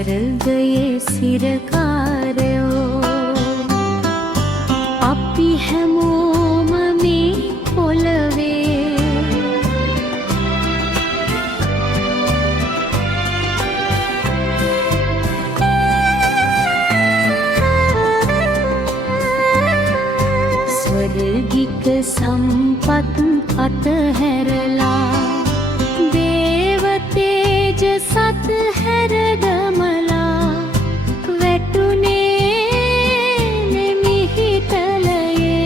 ස්වර්ගයේ සිරකාරයෝ අපි හැමෝම මේ පොළවේ ස්වර්ගික සම්පත් අතහැරලා දේව තේජ සත් හැරදමලා වැටුනේ නෙමිහිතලයේ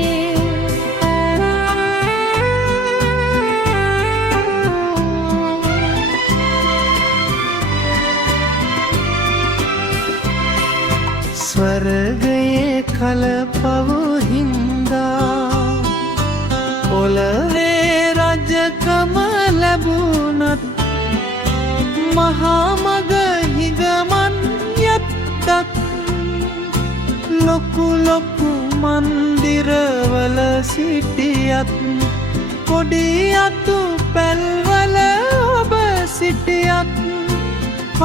ස්වර්ගයේ කලපව හින්දා පොළවේ රජකම ලැබුණත් මහා මග හිගමන් යත්තත් ලොකු ලොකු මන්දිරවල සිටියත් පොඩි අතු පැල්වල ඔබ සිටියත්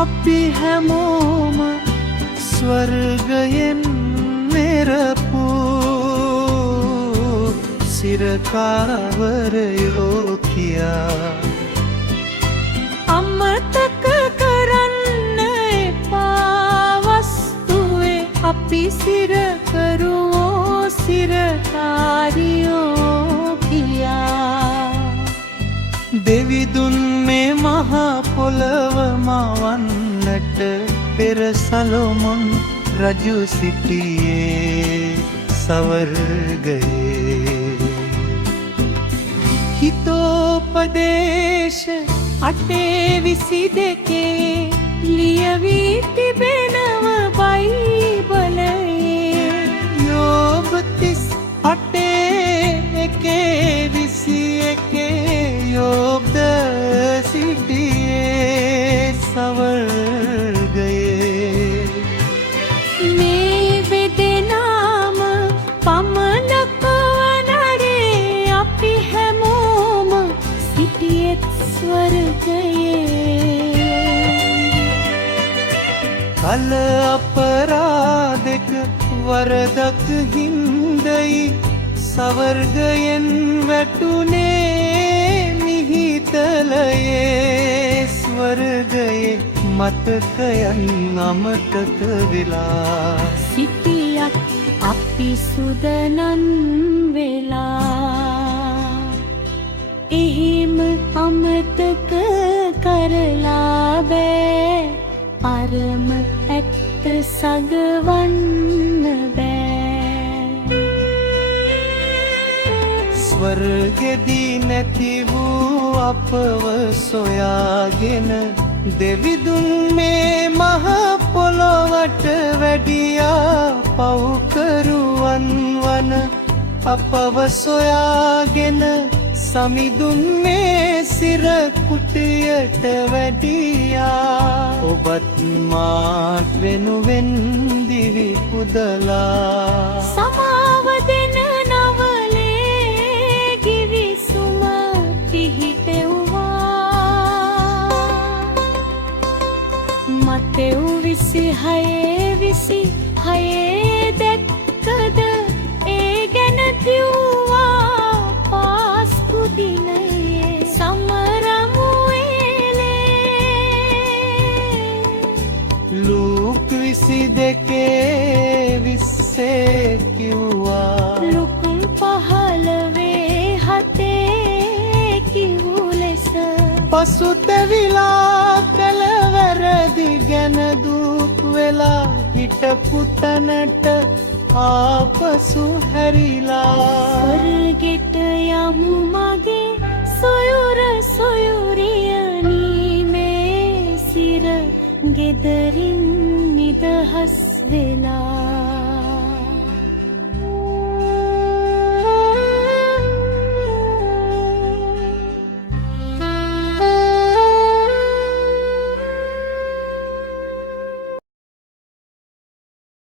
අපි හැමෝම ස්වර්ගයෙන් මෙරපු සිරකාරවරයෝ කියා අමතක කරන්න එපා වස්තුවේ අපි සිරකරුවෝ සිරකාරියෝ කියා දෙවිදුන් මේ මහා පොළව මවන්නට පෙර සලොමොන් රජු සිටියේ සවර්ගයේ හිතෝපදේශ 8:22 ලියවී තිබෙනව බයිබලයේ යෝබ 38:21 යෝබ සිටියේ සවර්ගයේ මේ වෙදෙනාම පමණක වනරේ අපි හැමෝම සිටියෙත් ස්වර්ගයේ කල අපරාධක වරදක් හින්දයි සවර්ගයෙන් වැටුනේ මිහිතලයේ ස්වර්ගයේ මතකයන් අමතක වෙලා සිටියත් අපි සුදනන් වෙලා එහෙම අමතක කරලා බෑ පරම ඇත්ත සගවන්න බෑ ස්වර්ගෙදී නැති වූ අපව සොයාගෙන දෙවිදුන් මේ මහ පොළොවට වැඩියා පව්කරුවන් වන අපව සොයාගෙන සමිඳුන් මේ සිර කුටියට වැඩියා ඔබත් මාත් වෙනුවෙන් දිවි පුදලා සමාව දෙන නවලේ ගිවිසුම පිහිටෙව්වා මතෙව් 26:26 දැක්කද ඒ ගැන දිව්වා පාස්කු දිනයේ සමරමුවේලේ ලූක් 22:20 කිව්වා ලුකුම් 15:7 කිව්වු ලෙස පසුතැවිලා කළ වැරදි ගැන දුක් වෙලා හිටපු තැනට ආපසු හැරිලා ස්වර්ගෙට යමු මගේ සොයුර සොයුරියනි මේ සිර ගෙදරින් නිදහස් වෙලා